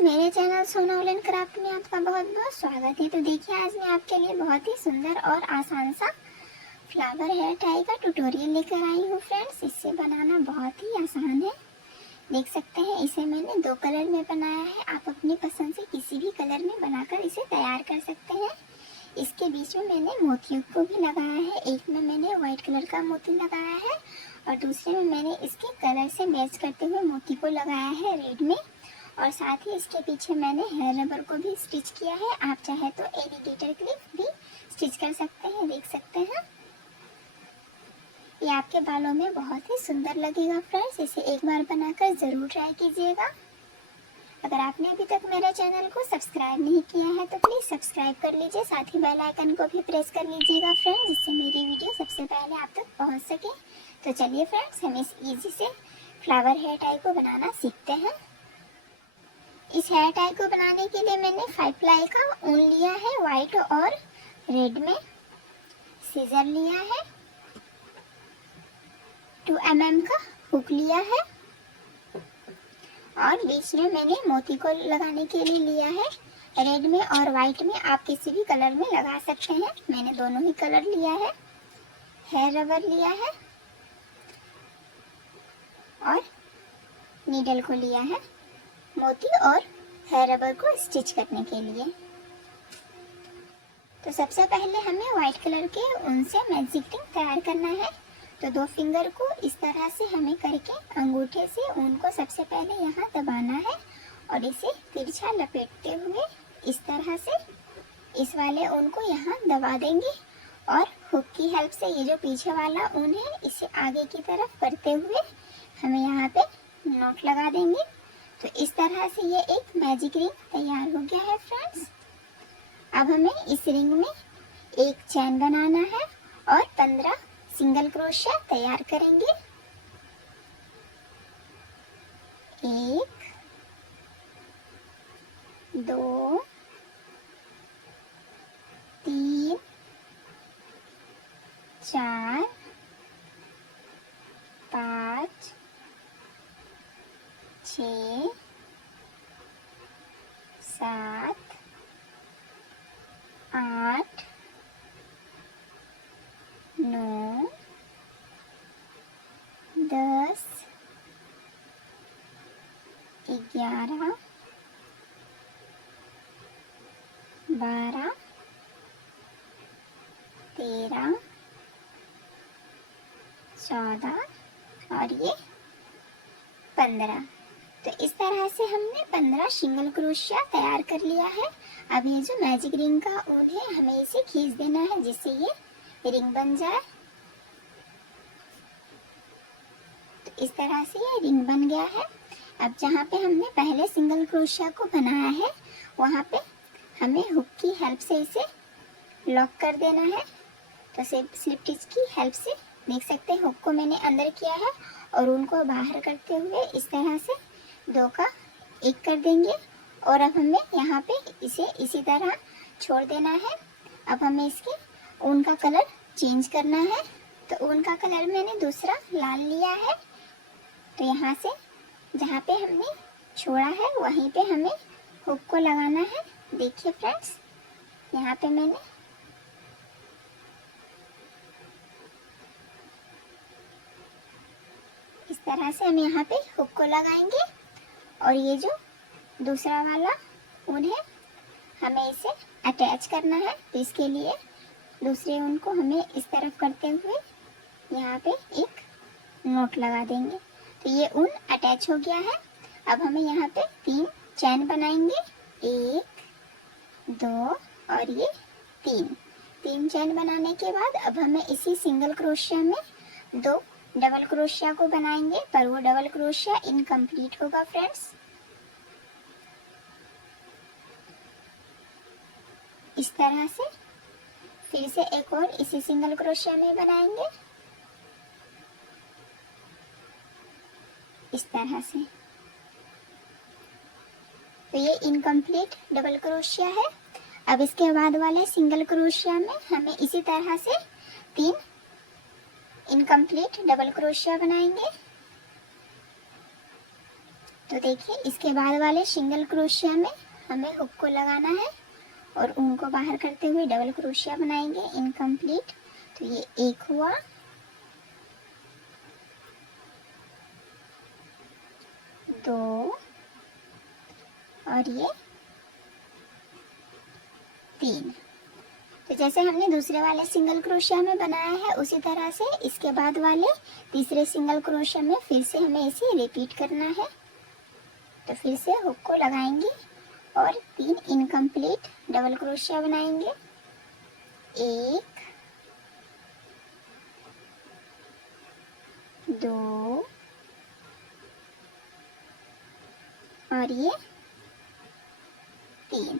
Friends, मेरे channel Sonal and craft में आपका बहुत बहुत स्वागत है। तो देखिए, आज मैं आपके लिए बहुत ही सुंदर और आसान सा फ्लावर हेयर टाई का ट्यूटोरियल लेकर आई हूँ। फ्रेंड्स, इससे बनाना बहुत ही आसान है। देख सकते हैं, इसे मैंने 2 कलर में बनाया है। आप अपनी पसंद से किसी भी कलर में बनाकर इसे तैयार कर सकते हैं। इसके बीच में मैंने मोतियों को भी लगाया है। एक में मैंने व्हाइट कलर का मोती लगाया है और दूसरे में मैंने इसके कलर से मैच करते हुए मोती को लगाया है रेड में। और साथ ही इसके पीछे मैंने हेयर रबर को भी स्टिच किया है। आप चाहे तो एलिगेटर क्लिप भी स्टिच कर सकते हैं। देख सकते हैं, ये आपके बालों में बहुत ही सुंदर लगेगा। फ्रेंड्स, इसे एक बार बनाकर ज़रूर ट्राई कीजिएगा। अगर आपने अभी तक मेरे चैनल को सब्सक्राइब नहीं किया है तो प्लीज़ सब्सक्राइब कर लीजिए। साथ ही बेल आइकन को भी प्रेस कर लीजिएगा फ्रेंड्स, जिससे मेरी वीडियो सबसे पहले आप तक पहुंच सके। तो चलिए फ्रेंड्स, हम इस इजी से फ्लावर हेयर टाई को बनाना सीखते हैं। इस हेयर टाई को बनाने के लिए मैंने 5 प्लाई का ऊन लिया है, व्हाइट और रेड में। सीजर लिया है, 2 mm का हुक लिया है और बीच में मैंने मोती को लगाने के लिए लिया है। रेड में और व्हाइट में आप किसी भी कलर में लगा सकते हैं। मैंने दोनों ही कलर लिया है। हेयर रबर लिया है और नीडल को लिया है मोती और हेयर रबर को स्टिच करने के लिए। तो सबसे पहले हमें व्हाइट कलर के ऊन से मैजिक रिंग तैयार करना है। तो 2 फिंगर को इस तरह से हमें करके अंगूठे से ऊन को सबसे पहले यहाँ दबाना है और इसे तिरछा लपेटते हुए इस तरह से इस वाले ऊन को यहाँ दबा देंगे और हुक की हेल्प से ये जो पीछे वाला ऊन है इसे आगे की तरफ करते हुए हमें यहाँ पे नॉट लगा देंगे। तो इस तरह से ये एक मैजिक रिंग तैयार हो गया है। फ्रेंड्स, अब हमें इस रिंग में एक चैन बनाना है और 15 सिंगल क्रोशिया तैयार करेंगे। 1 2 3 4 5 6 7 8 9 10 11 12 13 14 और ये 15। तो इस तरह से हमने 15 सिंगल क्रोशिया तैयार कर लिया है। अब ये जो मैजिक रिंग का ऊन है हमें इसे खींच देना है जिससे ये रिंग बन जाए। तो इस तरह से ये रिंग बन गया है। अब जहाँ पे हमने पहले सिंगल क्रोशिया को बनाया है वहाँ पे हमें हुक की हेल्प से इसे लॉक कर देना है। तो स्लिप स्टिच की हेल्प से देख सकते हैं, हुक को मैंने अंदर किया है और उनको बाहर करते हुए इस तरह से 2 का 1 कर देंगे। और अब हमें यहाँ पे इसे इसी तरह छोड़ देना है। अब हमें इसके ऊन का कलर चेंज करना है। तो ऊन का कलर मैंने दूसरा लाल लिया है। तो यहाँ से जहाँ पे हमने छोड़ा है वहीं पे हमें हुक को लगाना है। देखिए फ्रेंड्स, यहाँ पे मैंने इस तरह से हम यहाँ पे हुक को लगाएंगे और ये जो दूसरा वाला ऊन है हमें इसे अटैच करना है। तो इसके लिए दूसरे ऊन को हमें इस तरफ करते हुए यहाँ पे एक नोट लगा देंगे। तो ये ऊन अटैच हो गया है। अब हमें यहाँ पे 3 चैन बनाएंगे, 1 2 और ये 3 चैन बनाने के बाद अब हमें इसी सिंगल क्रोशिया में 2 डबल क्रोशिया को बनाएंगे, पर वो डबल क्रोशिया इनकम्प्लीट होगा। फ्रेंड्स, इस तरह से फिर से एक और इसी सिंगल क्रोशिया में बनाएंगे इस तरह से। तो ये इनकम्प्लीट डबल क्रोशिया है। अब इसके बाद वाले सिंगल क्रोशिया में हमें इसी तरह से 3 इनकम्प्लीट डबल क्रोशिया बनाएंगे। तो देखिए इसके बाद वाले सिंगल क्रोशिया में हमें हुक को लगाना है और ऊन को बाहर करते हुए डबल क्रोशिया बनाएंगे इनकम्प्लीट। तो ये एक हुआ, दो और ये तीन। तो जैसे हमने दूसरे वाले सिंगल क्रोशिया में बनाया है उसी तरह से इसके बाद वाले तीसरे सिंगल क्रोशिया में फिर से हमें इसे रिपीट करना है। तो फिर से हुक को लगाएंगे और तीन इनकम्प्लीट डबल क्रोशिया बनाएंगे, एक, दो और ये तीन।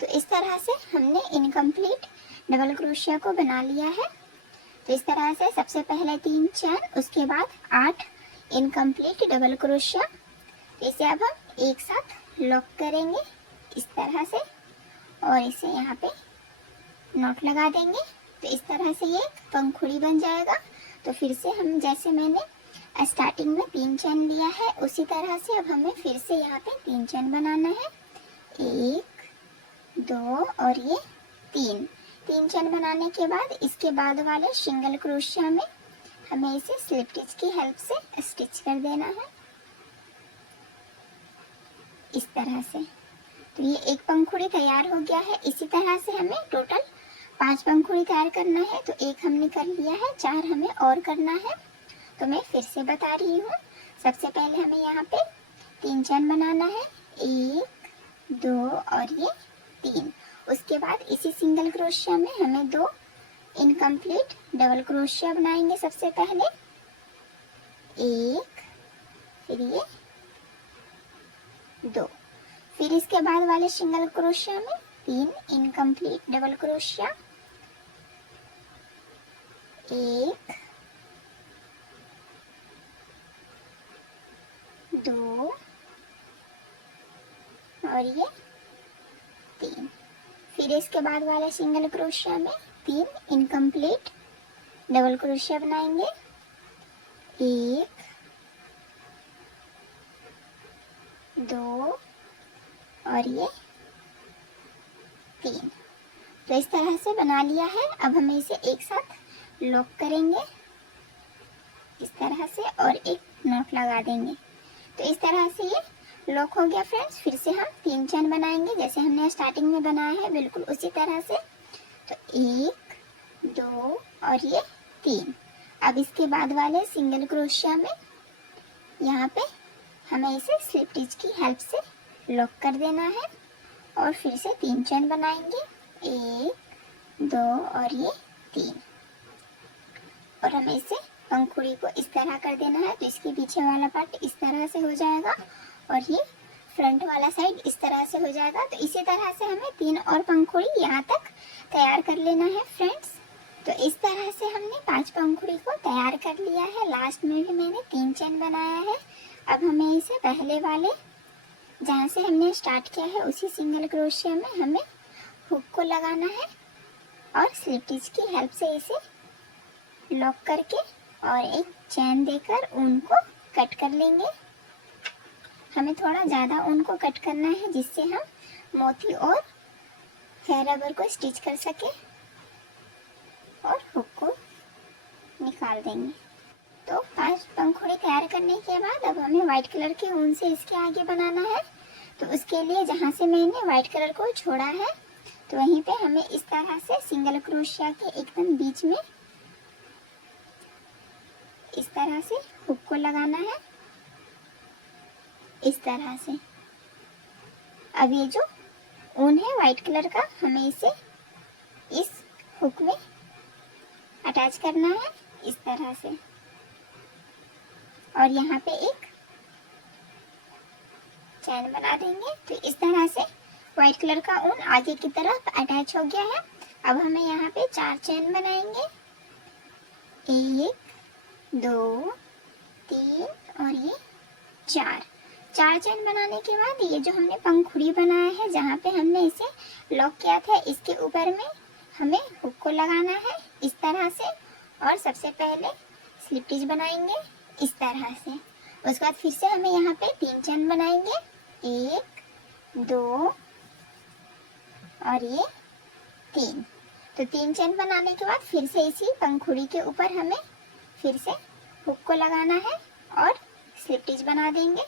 तो इस तरह से हमने इनकम्प्लीट डबल क्रोशिया को बना लिया है। तो इस तरह से सबसे पहले 3 चैन, उसके बाद 8 इनकम्प्लीट डबल क्रोशिया। तो इसे अब हम एक साथ लॉक करेंगे इस तरह से और इसे यहाँ पे नॉट लगा देंगे। तो इस तरह से ये पंखुड़ी बन जाएगा। तो फिर से हम जैसे मैंने स्टार्टिंग में 3 चैन लिया है उसी तरह से अब हमें फिर से यहाँ पे 3 चैन बनाना है, एक, दो और ये तीन। 3 चैन बनाने के बाद इसके बाद वाले सिंगल क्रोशिया में हमें इसे स्लिप स्टिच की हेल्प से स्टिच कर देना है इस तरह से। तो ये एक पंखुड़ी तैयार हो गया है। इसी तरह से हमें टोटल 5 पंखुड़ी तैयार करना है। तो एक हमने कर लिया है, 4 हमें और करना है। तो मैं फिर से बता रही हूँ। सबसे पहले हमें यहाँ पे 3 चैन बनाना है, एक, दो और ये तीन। उसके बाद इसी सिंगल क्रोशिया में हमें 2 इनकम्प्लीट डबल क्रोशिया बनाएंगे। सबसे पहले एक, फिर ये दो। फिर इसके बाद वाले सिंगल क्रोशिया में 3 इनकम्प्लीट डबल क्रोशिया, एक, दो और ये तीन। फिर इसके बाद वाले सिंगल क्रोशिया में 3 इनकम्प्लीट डबल क्रोशिया बनाएंगे, एक, दो और ये तीन। तो इस तरह से बना लिया है। अब हमें इसे एक साथ लॉक करेंगे इस तरह से और एक नॉट लगा देंगे। तो इस तरह से ये लॉक हो गया फ्रेंड्स। फिर से हम 3 चैन बनाएंगे जैसे हमने स्टार्टिंग में बनाया है, बिल्कुल उसी तरह से। तो एक, दो और ये तीन। अब इसके बाद वाले सिंगल क्रोशिया में यहाँ पे हमें इसे स्लिप स्टिच की हेल्प से लॉक कर देना है और फिर से 3 चैन बनाएंगे, एक, दो और ये तीन। और हमें इसे पंखुड़ी को इस तरह कर देना है। तो इसके पीछे वाला पार्ट इस तरह से हो जाएगा और ये फ्रंट वाला साइड इस तरह से हो जाएगा। तो इसी तरह से हमें 3 और पंखुड़ी यहाँ तक तैयार कर लेना है फ्रेंड्स। तो इस तरह से हमने 5 पंखुड़ी को तैयार कर लिया है। लास्ट में भी मैंने 3 चैन बनाया है। अब हमें इसे पहले वाले जहाँ से हमने स्टार्ट किया है उसी सिंगल क्रोशिया में हमें हुक को लगाना है और स्लिप स्टिच की हेल्प से इसे लॉक करके और एक चैन देकर ऊन को कट कर लेंगे। हमें थोड़ा ज़्यादा ऊन को कट करना है जिससे हम मोती और फेयर रबर को स्टिच कर सके और हुक को निकाल देंगे। तो 5 पंखुड़ी तैयार करने के बाद अब हमें व्हाइट कलर के ऊन से इसके आगे बनाना है। तो उसके लिए जहाँ से मैंने व्हाइट कलर को छोड़ा है तो वहीं पे हमें इस तरह से सिंगल क्रोशिया के एकदम बीच में इस तरह से हुक को लगाना है इस तरह से। अब ये जो ऊन है व्हाइट कलर का हमें इसे इस हुक में अटैच करना है इस तरह से और यहाँ पे एक चैन बना देंगे। तो इस तरह से व्हाइट कलर का ऊन आगे की तरफ अटैच हो गया है। अब हमें यहाँ पे 4 चैन बनाएंगे, एक, दो, तीन और ये 4 चैन बनाने के बाद ये जो हमने पंखुड़ी बनाया है जहाँ पे हमने इसे लॉक किया था इसके ऊपर में हमें हुक को लगाना है इस तरह से और सबसे पहले स्लिप स्टिच बनाएंगे इस तरह से। उसके बाद फिर से हमें यहाँ पे 3 चैन बनाएंगे, 1 2 और ये 3। तो 3 चैन बनाने के बाद फिर से इसी पंखुड़ी के ऊपर हमें फिर से हुक को लगाना है और स्लिप स्टिच बना देंगे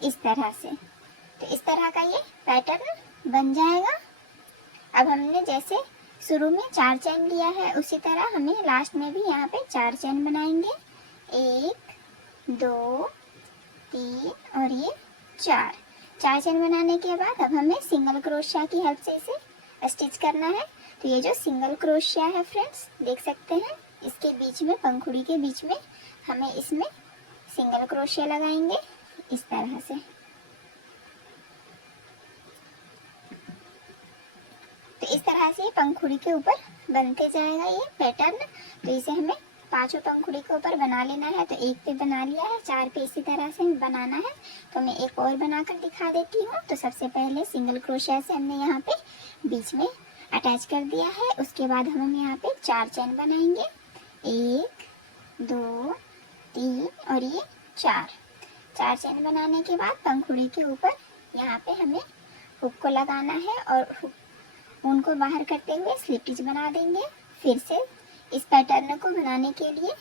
इस तरह से। तो इस तरह का ये पैटर्न बन जाएगा। अब हमने जैसे शुरू में 4 चैन लिया है उसी तरह हमें लास्ट में भी यहाँ पे 4 चैन बनाएंगे, 1 2 3 और ये 4 चैन बनाने के बाद अब हमें सिंगल क्रोशिया की हेल्प से इसे स्टिच करना है। तो ये जो सिंगल क्रोशिया है फ्रेंड्स, देख सकते हैं इसके बीच में, पंखुड़ी के बीच में हमें इसमें सिंगल क्रोशिया लगाएंगे इस तरह से। तो इस तरह से पंखुड़ी के ऊपर बनते जाएगा ये पैटर्न। तो इसे हमें 5 पंखुड़ी के ऊपर बना लेना है। तो एक पे बना लिया है, 4 पे इसी तरह से बनाना है। तो मैं एक और बनाकर दिखा देती हूँ। तो सबसे पहले सिंगल क्रोशिया से हमने यहाँ पे बीच में अटैच कर दिया है। उसके बाद हम यहाँ पे 4 चैन बनाएंगे, 1 2 3 और ये 4 चैन बनाने के बाद पंखुड़ी के ऊपर यहाँ पे हमें हुक को लगाना है और उनको बाहर करते हुए स्लिप स्टिच बना देंगे। फिर से इस पैटर्न को बनाने के लिए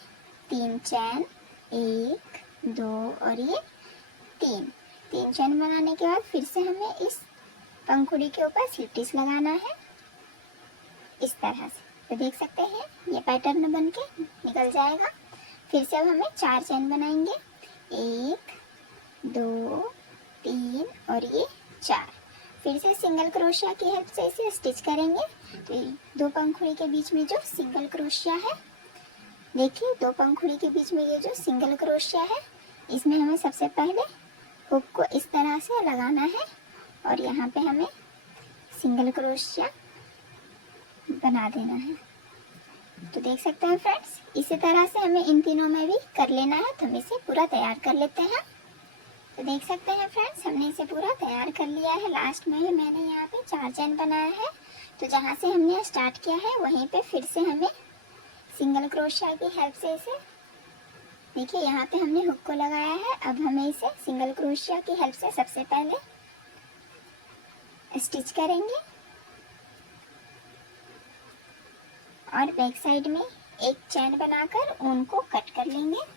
3 चैन, 1 2 और ये 3 चैन बनाने के बाद फिर से हमें इस पंखुड़ी के ऊपर स्लिप स्टिच लगाना है इस तरह से। तो देख सकते हैं ये पैटर्न बन के निकल जाएगा। फिर से अब हमें 4 चैन बनाएंगे, 1 2 3 और ये 4। फिर से सिंगल क्रोशिया की हेल्प से इसे स्टिच करेंगे। तो 2 पंखुड़ी के बीच में जो सिंगल क्रोशिया है, देखिए 2 पंखुड़ी के बीच में ये जो सिंगल क्रोशिया है, इसमें हमें सबसे पहले हुक को इस तरह से लगाना है और यहाँ पे हमें सिंगल क्रोशिया बना देना है। तो देख सकते हैं फ्रेंड्स, इसी तरह से हमें इन तीनों में भी कर लेना है। तो हम इसे पूरा तैयार कर लेते हैं। तो देख सकते हैं फ्रेंड्स, हमने इसे पूरा तैयार कर लिया है। लास्ट में मैंने यहाँ पे 4 चैन बनाया है। तो जहाँ से हमने स्टार्ट किया है वहीं पे फिर से हमें सिंगल क्रोशिया की हेल्प से इसे, देखिए यहाँ पे हमने हुक को लगाया है। अब हमें इसे सिंगल क्रोशिया की हेल्प से सबसे पहले स्टिच करेंगे और बैक साइड में एक चैन बनाकर ऊन को कट कर लेंगे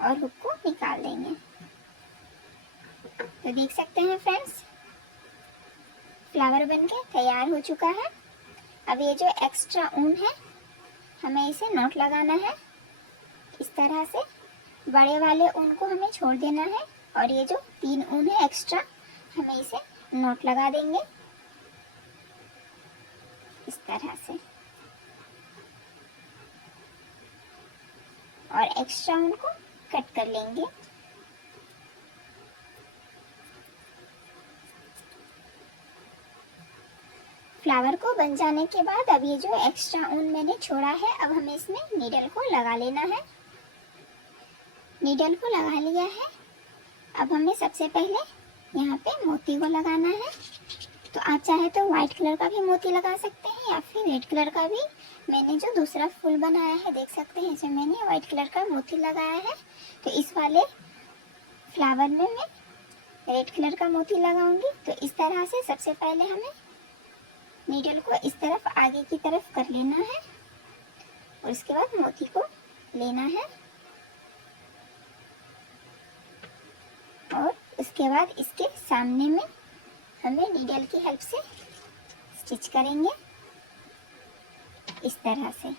और हुक को निकाल देंगे। तो देख सकते हैं फ्रेंड्स, फ्लावर बनके तैयार हो चुका है। अब ये जो एक्स्ट्रा ऊन है हमें इसे नॉट लगाना है इस तरह से। बड़े वाले ऊन को हमें छोड़ देना है और ये जो 3 ऊन है एक्स्ट्रा, हमें इसे नॉट लगा देंगे इस तरह से और एक्स्ट्रा ऊन को कट कर लेंगे। फ्लावर को बन जाने के बाद अब ये जो एक्स्ट्रा ऊन मैंने छोड़ा है, अब हमें इसमें नीडल को लगा लेना है। नीडल को लगा लिया है। अब हमें सबसे पहले यहाँ पे मोती को लगाना है। तो आप चाहे तो व्हाइट कलर का भी मोती लगा सकते हैं या फिर रेड कलर का भी। मैंने जो दूसरा फूल बनाया है, देख सकते हैं जो मैंने व्हाइट कलर का मोती लगाया है। तो इस वाले फ्लावर में मैं रेड कलर का मोती लगाऊंगी। तो इस तरह से सबसे पहले हमें नीडल को इस तरफ आगे की तरफ कर लेना है और उसके बाद मोती को लेना है और उसके बाद इसके सामने में हमें नीडल की हेल्प से स्टिच करेंगे इस तरह से।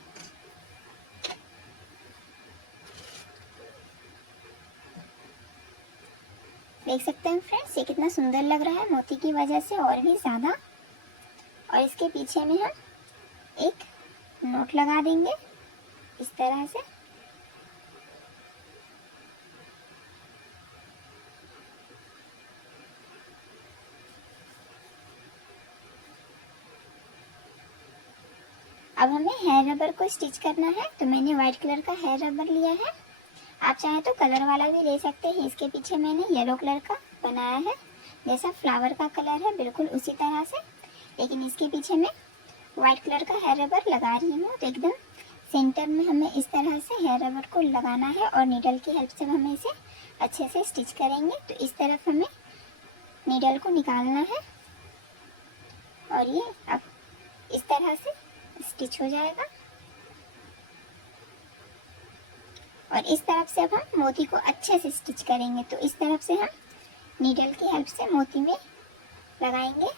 देख सकते हैं फ्रेंड्स, ये कितना सुंदर लग रहा है मोती की वजह से और भी ज़्यादा। और इसके पीछे में हम एक नोट लगा देंगे इस तरह से। अब हमें हेयर रबर को स्टिच करना है। तो मैंने व्हाइट कलर का हेयर रबर लिया है। आप चाहे तो कलर वाला भी ले सकते हैं। इसके पीछे मैंने येलो कलर का बनाया है, जैसा फ्लावर का कलर है बिल्कुल उसी तरह से, लेकिन इसके पीछे मैं व्हाइट कलर का हेयर रबर लगा रही हूँ। तो एकदम सेंटर में हमें इस तरह से हेयर रबर को लगाना है और नीडल की हेल्प से हमें इसे अच्छे से स्टिच करेंगे। तो इस तरफ हमें नीडल को निकालना है और ये अब इस तरह से स्टिच हो जाएगा। और इस तरफ से अब हम मोती को अच्छे से स्टिच करेंगे। तो इस तरफ से हम नीडल की हेल्प से मोती में लगाएंगे।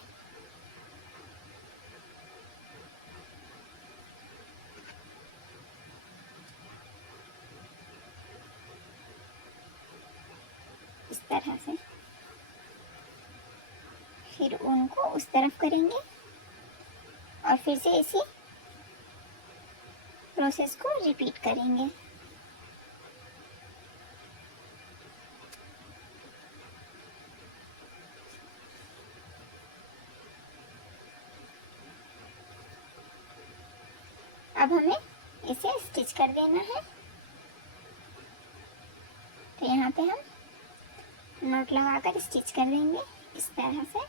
इस तरह से फिर उनको उस तरफ करेंगे और फिर से इसी प्रोसेस को रिपीट करेंगे। अब हमें इसे स्टिच कर देना है। तो यहाँ पे हम नॉट लगाकर स्टिच कर देंगे इस तरह से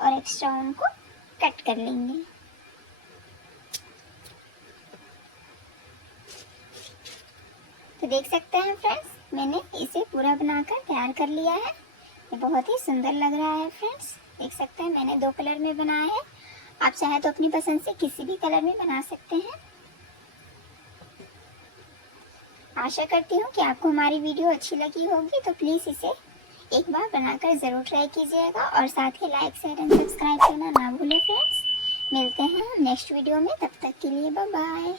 और एक्स्ट्रा ऊन को कट कर लेंगे। तो देख सकते हैं फ्रेंड्स, मैंने इसे पूरा बनाकर तैयार कर लिया है। ये बहुत ही सुंदर लग रहा है फ्रेंड्स। देख सकते हैं मैंने 2 कलर में बनाया है। आप चाहे तो अपनी पसंद से किसी भी कलर में बना सकते हैं। आशा करती हूँ कि आपको हमारी वीडियो अच्छी लगी होगी। तो प्लीज़ इसे एक बार बनाकर ज़रूर ट्राई कीजिएगा और साथ ही लाइक शेयर एंड सब्सक्राइब करना ना भूलें फ्रेंड्स। मिलते हैं हम नेक्स्ट वीडियो में, तब तक के लिए बाय बाय।